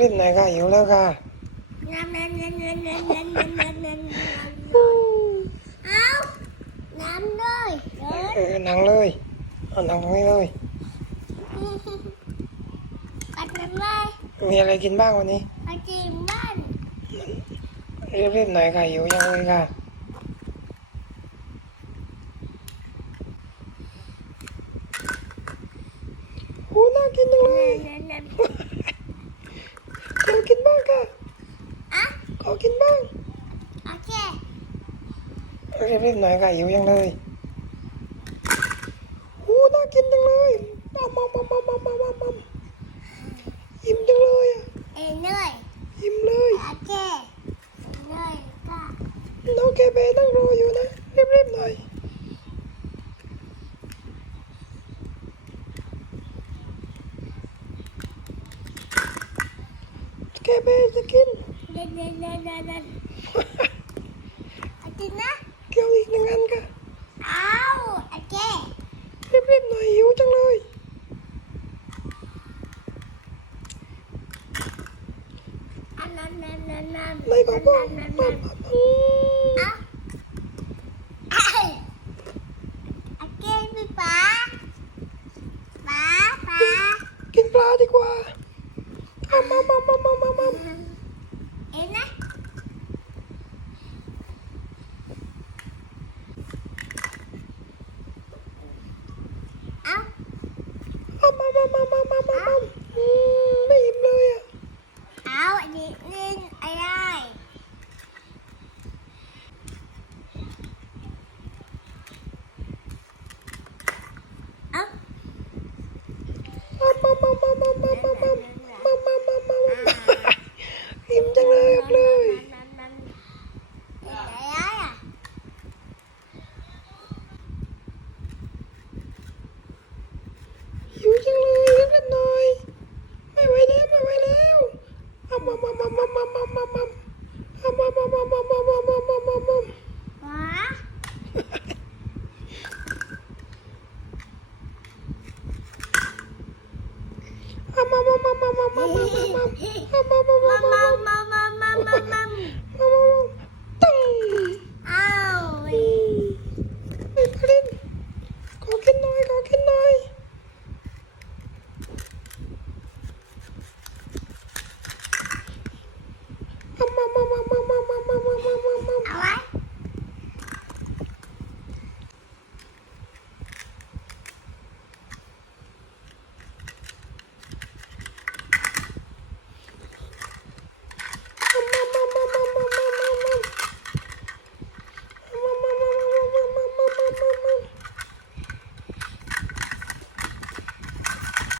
รีบๆหน่อยค่ะหิวแล้วค่ะน้ำน้ำน้ำน้ำน้ำน้ำน้ำน้ำน้ำเอาน้ำด้วยเออเออนั่งเลยเอานั่งตรงนี้เลยปัดน้ำเลยมีอะไรกินบ้างวันนี้ปัดจีมบ้านรีบๆหน่อยค่ะหิวยังเลยค่ะโอ้น่ากินจังเลย น้ำน้ำ ขอกินบ้างค่ะ อะ ขอ กินบ้าง โอเครีบๆหน่อยค่ะหิวยังเลยโอ้น่ากินจังเลยมัมมัมมัมมัมมัมมัมมัมอิ่มจังเลยอะเอ็นเลยอิ่มเลยโอเคเลยก็น้องแกเบนั่งรออยู่นะรีบๆหน่อยแกเบจะกิน Lên, lên, lên, lên, lên. Atin na. Kêu Bếp bếp này yếu chăng ơi. Ăn, ăn, ăn, ăn, ăn. Này có con. Ăn, ăn, ăn. Ăn. Bye. Bye. Bye. Bye. Bye. Bye em đấy Ông Ông, ông, ông, ông, ông, ông, ông. mama